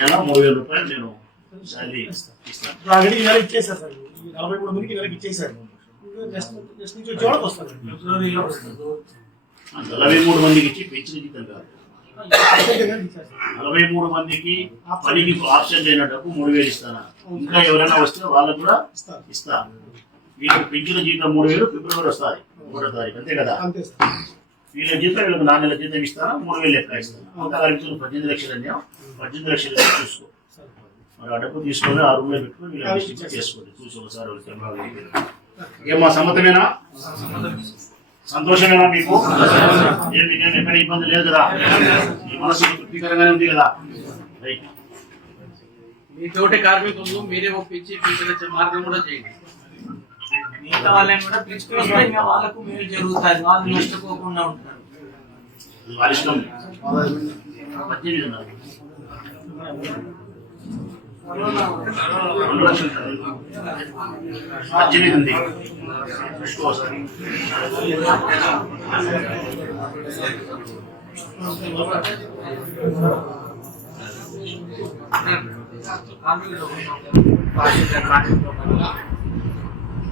నెల 3000 రూపాయలు నేను శాలరీ ఇస్తాను. ఆల్రెడీ నెల ఇచ్చేసారు సార్, 43 మందికి నెలకి ఇచ్చేసారు. నెక్స్ట్ నుంచి వచ్చే వాళ్ళకి వస్తారు. 43 మందికి ఇచ్చి పెంచిన జీతం కాదు, 43 మందికి పనికి ఆప్షన్ అయిన డబ్బు 3000 ఇస్తానా, ఇంకా ఎవరైనా వస్తే వాళ్ళకు కూడా ఇస్తా. వీళ్ళకి పెంచిన జీతం 3000 ఫిబ్రవరి వస్తుంది 1వ తారీఖు, అంతే కదా. వీళ్ళ జీతం వీళ్ళకి 4 నెలల జీతం ఇస్తానా, 3000 లెక్క ఇస్తాను. అంతా కలిపి 18 లక్షలు అన్నా, 18 లక్షలు చూసుకో. మరి ఆ డబ్బు తీసుకొని ఆ రూమ్లో పెట్టుకొని వీళ్ళ డిస్ట్రిక్ట్ చేసుకోండి. చూసి ఒకసారి ఏమా సమ్మతమేనా, సంతోషమేనా మీకు? ఏమి నేను ఎక్కడ ఇబ్బంది లేదు కదా, మీ మనసు తృప్తికరంగానే ఉంది కదా. రైట్, మీ తోటి కార్మికులు మీరే ఒప్పించి పిలిపించే మార్గం కూడా చేయండి. మిగతా వాళ్ళని కూడా పిలుచుకుని ఇంకా వాళ్ళకు మేలు జరుగుతుంది, వాళ్ళు నష్టపోకుండా ఉంటారు. వాళ్ళ ఇష్టం. 18 ఉన్నారు, 2 లక్షలు 18 ఉంది. చూసుకోసారి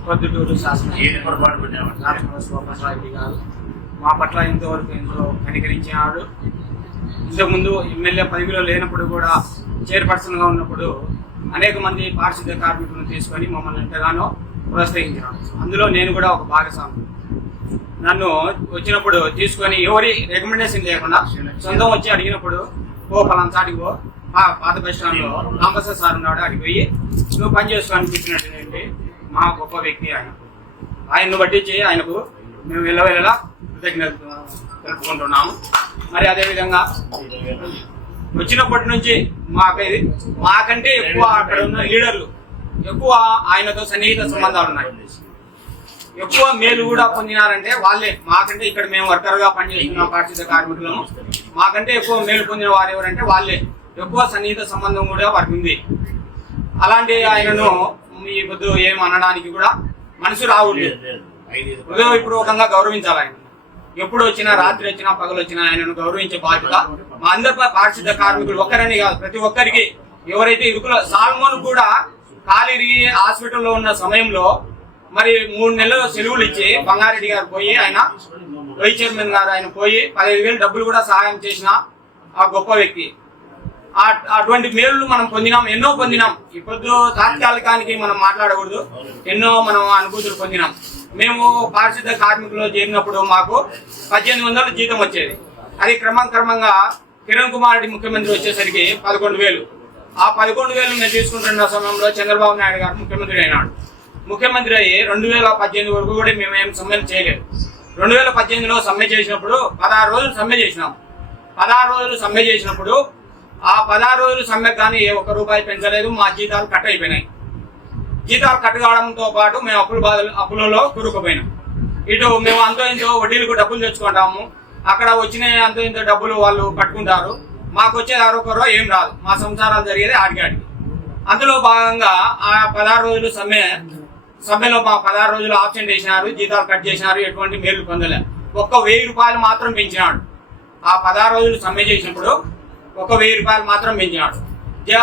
పొద్దుటూరు శాసన ఏది పొరపాటు పెట్టామంటే శివప్రసాద్ గారు మా పట్ల ఇంతవరకు ఎంతో కనికరించినాడు. ఇంతకుముందు ఎమ్మెల్యే పదవిలో లేనప్పుడు కూడా చైర్పర్సన్గా ఉన్నప్పుడు అనేక మంది పారిశుద్ధ్య కార్మికులను తీసుకొని మమ్మల్ని ఎంతగానో ప్రోత్సహించినాడు. అందులో నేను కూడా ఒక భాగస్వామి. నన్ను వచ్చినప్పుడు తీసుకొని ఎవరి రికమెండేషన్ లేకుండా సొంతం వచ్చి అడిగినప్పుడు ఓ పలానా చాటికి పో, పాత బస్ స్టాండ్లో రామప్రసాద్ సార్ ఉన్నాడు, అడిగి పోయి నువ్వు పని చేసుకోవాలని చెప్పినట్టు మా గొప్ప వ్యక్తి ఆయన. ఆయన్ను పట్టించి ఆయనకు మేము వెళ్ళవేళలా కృతజ్ఞత తెలుపుకుంటున్నాము. మరి అదేవిధంగా వచ్చినప్పటి నుంచి మాకంటే ఎక్కువ అక్కడ ఉన్న లీడర్లు ఎక్కువ ఆయనతో సన్నిహిత సంబంధాలు ఉన్నాయి. ఎక్కువ మేలు కూడా పొందినారంటే వాళ్ళే. మాకంటే ఇక్కడ మేము వర్కర్గా పనిచేస్తున్న పారిశుద్ధ్య కార్మికులను మాకంటే ఎక్కువ మేలు పొందిన వారు ఎవరంటే వాళ్ళే. ఎక్కువ సన్నిహిత సంబంధం కూడా వారికి ఉంది. అలాంటి ఆయనను మీ పొద్దు ఏం అనడానికి కూడా మనసు రావట్లేదు. హృదయపూర్వకంగా గౌరవించాలి ఆయన. ఎప్పుడు వచ్చినా, రాత్రి వచ్చినా, పగలు వచ్చినా ఆయనను గౌరవించే బాధ్యత మా అందరి పారిశుద్ధ్య కార్మికులు ఒక్కరని కాదు, ప్రతి ఒక్కరికి. ఎవరైతే ఇరుకుల సాల్మోన్ కూడా కాలిరిగి హాస్పిటల్లో ఉన్న సమయంలో మరి 3 నెలలు సెలవులు ఇచ్చి బంగారెడ్డి గారు పోయి, ఆయన వైస్ చైర్మన్ గారు ఆయన పోయి 15,000 డబ్బులు కూడా సహాయం చేసిన ఆ గొప్ప వ్యక్తి. అటువంటి మేలు మనం పొందినాం, ఎన్నో పొందినాం. ఇప్పుడు తాత్కాలికానికి మనం మాట్లాడకూడదు, ఎన్నో మనం అనుభూతులు పొందినాం. మేము పారిశుద్ధ్య కార్మికులు చేరినప్పుడు మాకు 1800 జీతం వచ్చేది. అది క్రమంగా కిరణ్ కుమార్ రెడ్డి ముఖ్యమంత్రి వచ్చేసరికి 11,000. ఆ 11,000 మేము తీసుకుంటున్న సమయంలో చంద్రబాబు నాయుడు గారు ముఖ్యమంత్రి అయినాడు. ముఖ్యమంత్రి అయ్యి 2018 వరకు కూడా మేమేం సమ్మెలు చేయలేదు. 2018లో సమ్మె చేసినప్పుడు 16 రోజులు సమ్మె చేసినాం. 16 రోజులు సమ్మె చేసినప్పుడు ఆ 16 రోజులు సమ్మె కానీ ఏ ఒక్క రూపాయి పెంచలేదు. మా జీతాలు కట్ అయిపోయినాయి. జీతాలు కట్ కావడంతో పాటు మేము అప్పులలో కూరుకుపోయినాం. ఇటు మేము అంతో ఇంతో వడ్డీలకు డబ్బులు తెచ్చుకుంటాము, అక్కడ వచ్చిన అంతో ఇంతో డబ్బులు వాళ్ళు పట్టుకుంటారు. మాకు వచ్చేది 1 ఏం రాదు. మా సంసారాలు జరిగేది ఆడిగాడికి. అందులో భాగంగా ఆ 16 రోజులు సమ్మెలో మా 16 రోజులు ఆబ్సెంట్ చేసినారు, జీతాలు కట్ చేసినారు, ఎటువంటి మేలు పొందలే. 1,000 రూపాయలు మాత్రం పెంచినాడు. ఆ 16 రోజులు సమ్మె చేసినప్పుడు 1,000 రూపాయలు మాత్రం పెంచినాడు.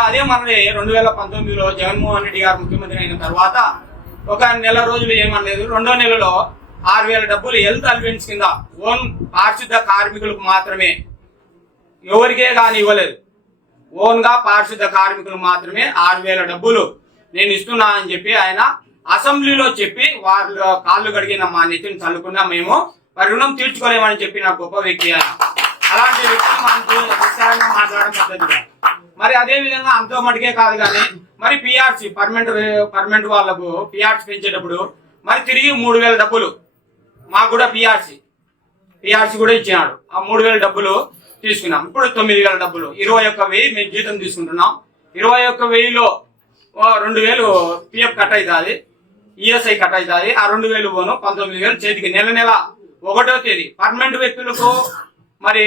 అదే మనది 2019లో జగన్మోహన్ రెడ్డి గారు ముఖ్యమంత్రి అయిన తర్వాత 1 నెల రోజులు ఏమనలేదు. 2వ నెలలో 6,000 డబ్బులు హెల్త్ అలవెన్స్ కింద ఓన్ పారిశుద్ధ్య కార్మికులకు మాత్రమే, ఎవరికే కానీ ఇవ్వలేదు. ఓన్ గా పారిశుద్ధ్య కార్మికులు మాత్రమే 6,000 డబ్బులు నేను ఇస్తున్నా అని చెప్పి ఆయన అసెంబ్లీలో చెప్పి వాళ్ళ కాళ్ళు కడిగిన మా నెత్తిని చల్లుకున్నా మేము రుణం తీర్చుకోలేమని చెప్పిన గొప్ప వ్యక్తి ఆయన. అలాంటి వ్యక్తులు మనకు విస్తారంగా మాట్లాడడం పద్ధతి. మరి అదే విధంగా అంతో మటుకే కాదు కానీ మరి పిఆర్సీ పర్మనెంట్ వాళ్లకు పిఆర్సీ పెంచేటప్పుడు మరి తిరిగి 3,000 డబ్బులు మాకు కూడా పిఆర్సీ కూడా ఇచ్చినాడు. ఆ 3,000 డబ్బులు తీసుకున్నాం. ఇప్పుడు 9,000 డబ్బులు, 21,000 మేము జీతం తీసుకుంటున్నాం. 21,000లో 2,000 పిఎఫ్ కట్ అవుతుంది, ఈఎస్ఐ కట్ అవుతుంది. ఆ 2,000 పోను 19,000 చేతికి నెల 1వ తేదీ. పర్మనెంట్ వ్యక్తులకు మరి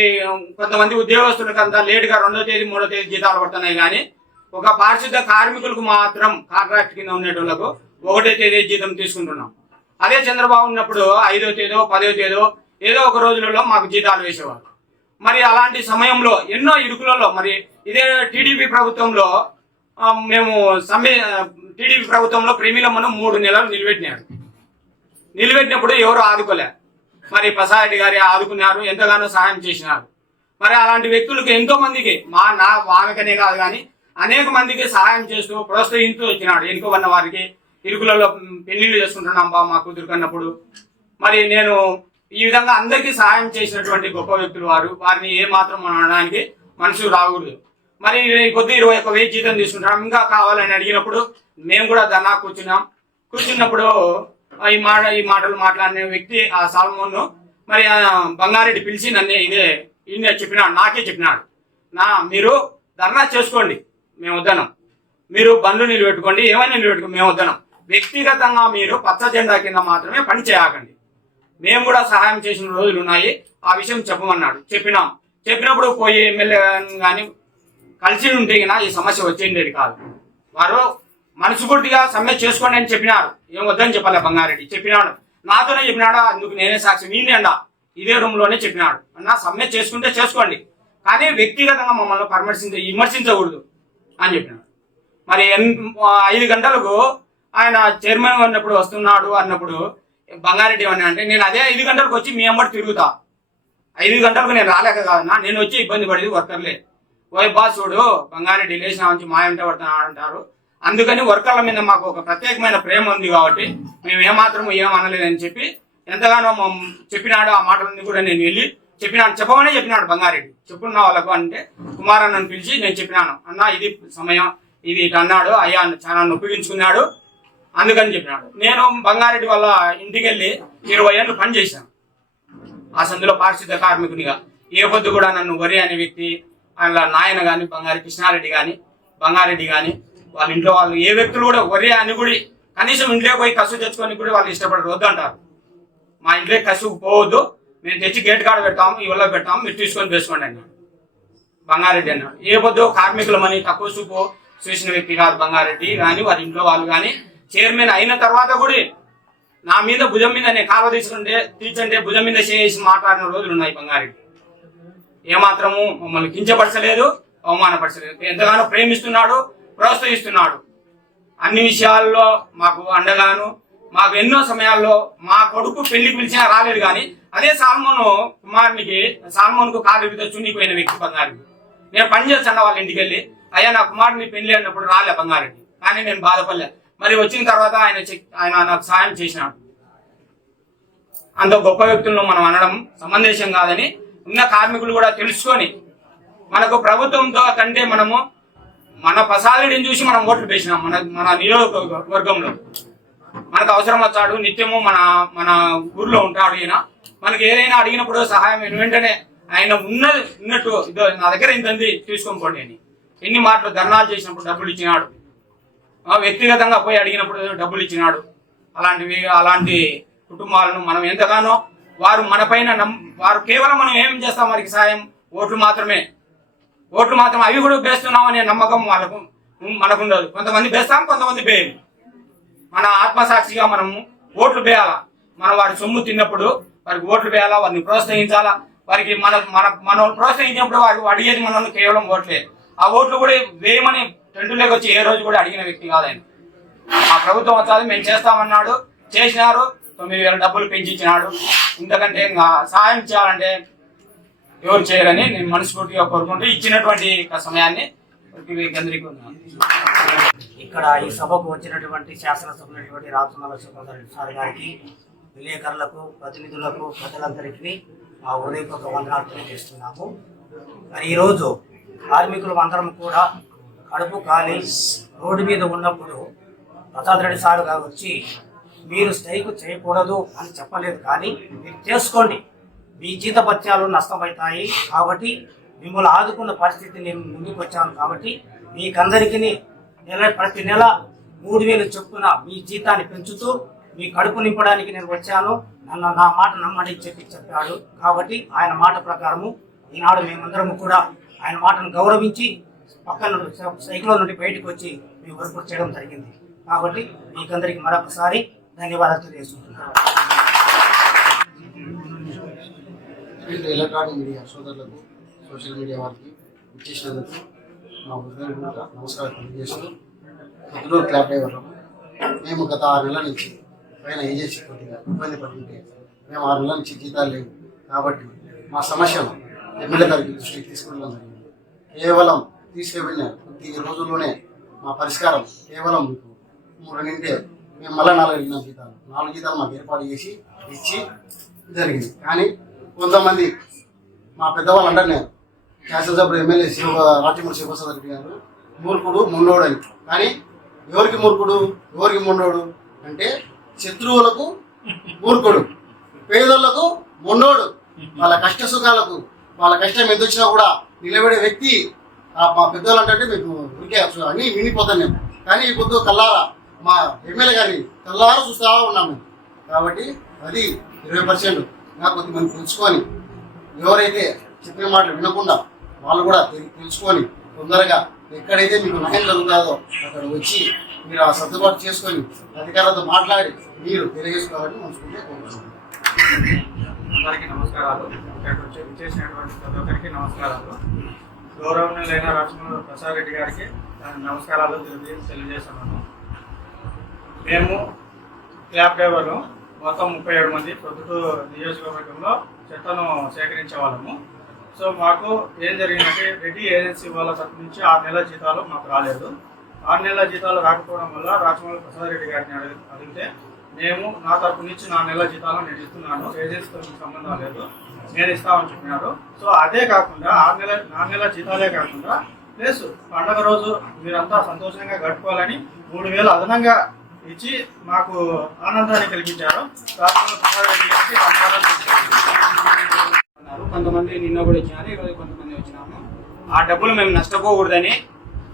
కొంతమంది ఉద్యోగస్తులకు అంతా లేటుగా 2వ తేదీ 3వ తేదీ జీతాలు పడుతున్నాయి. కానీ ఒక పారిశుద్ధ్య కార్మికులకు మాత్రం కాంట్రాక్ట్ కింద ఉండేటోళ్లకు 1వ తేదీ జీతం తీసుకుంటున్నాం. అదే చంద్రబాబు ఉన్నప్పుడు 5వ తేదో 10వ తేదో ఏదో ఒక రోజులలో మాకు జీతాలు వేసేవారు. మరి అలాంటి సమయంలో ఎన్నో ఇరుకులలో మరి ఇదే టీడీపీ ప్రభుత్వంలో మేము టీడీపీ ప్రభుత్వంలో ప్రేమిలమ్మను 3 నెలలు నిలబెట్టినప్పుడు ఎవరు ఆదుకోలే. మరి ప్రసాద్ రెడ్డి గారి ఆదుకున్నారు, ఎంతగానో సహాయం చేసినారు. మరి అలాంటి వ్యక్తులకు ఎంతో మందికి వాళ్ళకనే కాదు కానీ అనేక మందికి సహాయం చేస్తూ ప్రోత్సహిస్తూ వచ్చినాడు. ఎన్నుకోబడిన వారికి ఇరుకులలో పెళ్లిళ్ళు చేసుకుంటున్నాం బా మా కూతురు కన్నప్పుడు. మరి నేను ఈ విధంగా అందరికీ సహాయం చేసినటువంటి గొప్ప వ్యక్తులు వారిని ఏ మాత్రం అనడానికి మనసు రాకూడదు. మరి కొద్ది 21,000 జీతం తీసుకుంటాం, ఇంకా కావాలని అడిగినప్పుడు మేము కూడా ధర్నా కూర్చున్నప్పుడు ఈ మాటలు మాట్లాడిన వ్యక్తి ఆ సాల్మోన్ మరి బంగారెడ్డి పిలిచి నన్ను ఈయన చెప్పినాడు, నాకే చెప్పినాడు, మీరు ధర్నా చేసుకోండి, మేము వద్దనం. మీరు బండ్లు నిలబెట్టుకోండి, ఏమైనా నిలబెట్టుకోండి, మేము వద్దనం. వ్యక్తిగతంగా మీరు పచ్చ జెండా కింద మాత్రమే పని చేయకండి. మేము కూడా సహాయం చేసిన రోజులు ఉన్నాయి, ఆ విషయం చెప్పమన్నాడు. చెప్పినప్పుడు పోయి ఎమ్మెల్యే కానీ కలిసి ఉంటే ఈ సమస్య వచ్చేది కాదు. వారు మనస్ఫూర్తిగా సమ్మె చేసుకోండి అని చెప్పినారు, ఏం వద్దని చెప్పాలి. బంగారెడ్డి చెప్పినాడు, నాతోనే చెప్పినాడు, అందుకు నేనే సాక్షి. వీళ్ళే ఇదే రూమ్ లోనే చెప్పినాడు, అన్న సమ్మె చేసుకుంటే చేసుకోండి, కానీ వ్యక్తిగతంగా మమ్మల్ని విమర్శించకూడదు అని చెప్పినాడు. మరి 5 గంటలకు ఆయన చైర్మన్ ఉన్నప్పుడు వస్తున్నాడు అన్నప్పుడు బంగారెడ్డి ఏమన్నా అంటే, నేను అదే 5 గంటలకు వచ్చి మీ అమ్మటి తిరుగుతా, 5 గంటలకు నేను రాలేక కాదన్నా, నేను వచ్చి ఇబ్బంది పడేది వర్కర్లే. బాసుడు బంగారెడ్డి లేచిన నుంచి మా వెంట పడుతున్నాడు అంటారు. అందుకని వర్కర్ల మీద మాకు ఒక ప్రత్యేకమైన ప్రేమ ఉంది కాబట్టి మేము ఏమాత్రం ఏమనలేదని చెప్పి ఎంతగానో చెప్పినాడు. ఆ మాటలన్నీ కూడా నేను వెళ్ళి చెప్పమనే చెప్పినాడు బంగారెడ్డి. చెప్పున్న వాళ్ళకు అంటే కుమారన్నను పిలిచి నేను చెప్పినాను, అన్న ఇది సమయం, ఇది ఇటు అన్నాడు, అయ్యా చాలా నొప్పించుకున్నాడు, అందుకని చెప్పినాడు. నేను బంగారెడ్డి వాళ్ళ ఇంటికి వెళ్ళి 20 ఏళ్ళు పని చేశాను. ఆ సందులో పారిశుద్ధ కార్మికునిగా. ఏ పొద్దు కూడా నన్ను వరి అనే వ్యక్తి, అందులో నాయన కానీ, బంగారు కృష్ణారెడ్డి కానీ, బంగారెడ్డి కానీ, వాళ్ళ ఇంట్లో వాళ్ళు ఏ వ్యక్తులు కూడా వరి అని కూడా కనీసం ఇంట్లో పోయి కసు తెచ్చుకొని కూడా వాళ్ళు ఇష్టపడరు, వద్దు అంటారు. మా ఇంట్లో కసుకు పోవద్దు, మేము తెచ్చి గేట్ కాడ పెడతాము, ఇళ్ళలో పెడతాము, మీరు తీసుకొని వేసుకోండి అన్నాడు బంగారెడ్డి అన్నాడు. ఏ పొద్దు కార్మికులమని తక్కువ చూపు చూసిన వ్యక్తి కాదు బంగారెడ్డి కానీ, వారి ఇంట్లో వాళ్ళు కానీ. చైర్మన్ అయిన తర్వాత కూడా నా మీద భుజం మీద నేను కాలువ తీర్చంటే భుజం మీద చేసి మాట్లాడిన రోజులు ఉన్నాయి. బంగారెడ్డి ఏమాత్రము మమ్మల్ని కించపరచలేదు, అవమానపరచలేదు. ఎంతగానో ప్రేమిస్తున్నాడు, ప్రోత్సహిస్తున్నాడు. అన్ని విషయాల్లో మాకు అండగాను. మాకు ఎన్నో సమయాల్లో మా కొడుకు పెళ్లి పిలిచినా రాలేదు కానీ అదే సాల్మోన్కు కాలు మీద చునిపోయిన వ్యక్తి బంగారెడ్డి. నేను పని చేస్తాను వాళ్ళ ఇంటికి వెళ్ళి, అయ్యా నా కుమారుని పెళ్లి అన్నప్పుడు రాలే బంగారెడ్డి, కానీ నేను బాధపడలే. మరి వచ్చిన తర్వాత ఆయన నాకు సహాయం చేసినాడు. అంత గొప్ప వ్యక్తులను మనం అనడం సమంజసం కాదని ఉన్న కార్మికులు కూడా తెలుసుకొని, మనకు ప్రభుత్వంతో కంటే మనము మన ప్రసాదుడిని చూసి మనం ఓట్లు వేసినాం. మన నియోజకవర్గంలో మనకు అవసరం వచ్చాడు, నిత్యము మన ఊర్లో ఉంటాడు. ఈయన మనకి ఏదైనా అడిగినప్పుడు సహాయం వెంటనే ఆయన ఉన్నట్టు ఇదో నా దగ్గర ఇంతంది తీసుకొని పోండి అని ఎన్ని మాటలు ధర్నాలు చేసినప్పుడు డబ్బులు ఇచ్చినాడు, వ్యక్తిగతంగా పోయి అడిగినప్పుడు డబ్బులు ఇచ్చినాడు. అలాంటి కుటుంబాలను మనం ఎంతగానో వారు మన పైన వారు కేవలం మనం ఏం చేస్తాం వారికి సాయం, ఓట్లు మాత్రమే అవి కూడా వేస్తున్నాం అనే నమ్మకం మనకుండదు. కొంతమంది వేస్తాం, కొంతమంది వేయం. మన ఆత్మసాక్షిగా మనము ఓట్లు వేయాలా. మనం వారి సొమ్ము తిన్నప్పుడు వారికి ఓట్లు వేయాలా, వారిని ప్రోత్సహించాలా. వారికి మనం ప్రోత్సహించినప్పుడు వారికి అడిగేది మనల్ని కేవలం ఓట్లే. ఆ ఓట్లు కూడా వేయమని టెంటులోకి వచ్చి ఏ రోజు కూడా అడిగిన వ్యక్తి కాదు ఆయన. ఆ ప్రభుత్వం వచ్చాది, మేము చేస్తామన్నాడు, చేసినారు. 9,000 డబ్బులు పెంచిచ్చినాడు. ఇంతకంటే ఇంకా సహాయం చేయాలంటే ఎవరు చేయరని నేను మనస్ఫూర్తిగా కోరుకుంటూ ఇచ్చినటువంటి సమయాన్ని ఇక్కడ ఈ సభకు వచ్చినటువంటి శాసనసభ్యులైనటువంటి రాజమల్ల సుఖాంతరెడ్డి సార్ గారికి, విలేకరులకు, ప్రతినిధులకు, ప్రజలందరికీ మా హృదయపూర్వక వందనాలు తెలియజేస్తున్నాము. మరి ఈరోజు కార్మికులు అందరం కూడా కడుపు కాలి రోడ్డు మీద ఉన్నప్పుడు ప్రసాద్ రెడ్డి సార్ గారు వచ్చి మీరు స్ట్రైక్ చేయకూడదు అని చెప్పలేదు, కానీ మీరు చేసుకోండి, మీ జీతభత్యాలు నష్టమవుతాయి కాబట్టి మిమ్మల్ని ఆదుకున్న పరిస్థితి నేను ముందుకు వచ్చాను కాబట్టి మీకందరికీ ప్రతి నెల 3,000 చొప్పున మీ జీతాన్ని పెంచుతూ మీ కడుపు నింపడానికి నేను వచ్చాను, నా మాట నమ్మని చెప్పాడు. కాబట్టి ఆయన మాట ప్రకారము ఈనాడు మేమందరము కూడా ఆయన మాటను గౌరవించి పక్కన సైకిల్ నుండి బయటకు వచ్చి మేము వర్క్ చేయడం జరిగింది. కాబట్టి మీకందరికీ మరొకసారి ధన్యవాదాలు తెలియజేస్తున్నాను. ఎలక్ట్రానిక్ మీడియా సోదరులకు, సోషల్ మీడియా వారికి ఇచ్చేసినందుకు మా హృదయపూర్వక నమస్కారం తెలియజేస్తూ పొద్దుటూరు క్లాబ్ డ్రైవర్లు మేము గత 6 నెలల నుంచి పైన ఏజెన్సీ కొద్దిగా ఇబ్బంది పడుతుంటే మేము 6 నెలల నుంచి జీతాలు లేవు కాబట్టి మా సమస్యను ఎమ్మెల్యే గారికి దృష్టికి తీసుకెళ్ళడం జరిగింది. కేవలం తీసుకెళ్ళిన కొద్ది రోజుల్లోనే మా పరిష్కారం కేవలం మీకు 3 నింటే మేము మళ్ళీ 4 జీతాలు 4 జీతాలు మాకు ఏర్పాటు చేసి ఇచ్చి జరిగింది. కానీ కొంతమంది మా పెద్దవాళ్ళు అంటారు శాసనసభ్యుడు ఎమ్మెల్యే రాజమూడి శివప్రసాద్ రెడ్డి గారు మూర్ఖుడు మొండోడు అని. కానీ ఎవరికి మూర్ఖుడు ఎవరికి మొండోడు అంటే శత్రువులకు మూర్ఖుడు, పేదలకు మొండోడు. వాళ్ళ కష్ట సుఖాలకు వాళ్ళ కష్టం ఎంత వచ్చినా కూడా నిలబడే వ్యక్తి మా పెద్దవాళ్ళు అంటే మీకు ఉరికే అన్ని వినిపోతాను నేను. కానీ ఈ పొద్దు కల్లారా మా ఎమ్మెల్యే గారిని కల్లారా చూస్తూ ఉన్నాము. కాబట్టి అది 20% నాకు కొద్దిమంది తెలుసుకొని ఎవరైతే చెప్పిన మాటలు వినకుండా వాళ్ళు కూడా తెలుసుకొని తొందరగా ఎక్కడైతే మీకు న్యాయం జరుగుతుందో అక్కడ వచ్చి మీరు ఆ సర్దుబాటు చేసుకొని అధికారులతో మాట్లాడి మీరు తెలియజేసుకోవాలని మనసుకుంటే కోరుకుంటున్నాను. అందరికీ నమస్కారాలు. ఇక్కడికి వచ్చి విచ్చేసినటువంటి ప్రతి ఒక్కరికి నమస్కారాలు. గౌరవనీయులైన రాజమూడి ప్రసాద్ రెడ్డి గారికి నమస్కారాలు తెలియజేస్తున్నాను. మేము క్యాబ్ డ్రైవర్లు మొత్తం 37 మంది ప్రొద్దుటూరు నియోజకవర్గంలో చెత్తను సేకరించే వాళ్ళము. సో మాకు ఏం జరిగిందంటే రెడ్డి ఏజెన్సీ వాళ్ళ తరఫు నుంచి 6 నెలల జీతాలు మాకు రాలేదు. 6 నెలల జీతాలు రాకపోవడం వల్ల రాజమూడి ప్రసాద్ రెడ్డి గారిని అడిగితే మేము నా తరఫు నుంచి 4 నెలల జీతాలు నేను ఇస్తున్నాను, ఏజెన్సీతో సంబంధం లేదు, నేను ఇస్తామని చెప్పినారు. సో అదే కాకుండా 4 నెలల జీతాలే కాకుండా ప్లస్ పండగ రోజు మీరంతా సంతోషంగా గడుపుకోవాలని 3000 అదనంగా ఇచ్చి మాకు ఆనందాన్ని కలిగించారు. రాజమూడి ప్రసాద్ రెడ్డి గారికి ధన్యవాదాలు. కొంతమంది నిన్న కూడా వచ్చినారు, ఈరోజు కొంతమంది వచ్చినాము. ఆ డబ్బులు మేము నష్టపోకూడదని,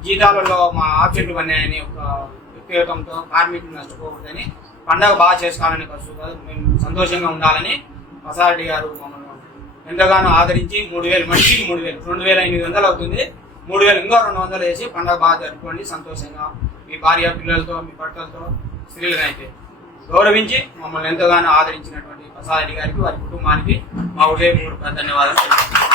జీతాలలో మా ఆబ్జెక్టులు పన్నాయని ఒక వ్యక్తిగతంతో కార్మికులు నష్టపోకూడదని, పండగ బాగా చేసుకోవాలని ఖర్చు కాదు, మేము సంతోషంగా ఉండాలని ప్రసాద్ రెడ్డి గారు మమ్మల్ని ఎంతగానో ఆదరించి 3000 మనిషికి 3000 2800 అవుతుంది. 3000 ఇంకా 200 వేసి పండగ బాగా జరుపుకోండి సంతోషంగా, మీ భార్య పిల్లలతో మీ భర్తలతో స్త్రీలనైతే గౌరవించి మమ్మల్ని ఎంతగానో ఆదరించినటువంటి ప్రసాద్ రెడ్డి గారికి వారి కుటుంబానికి మా హృదయపూర్వక ధన్యవాదాలు.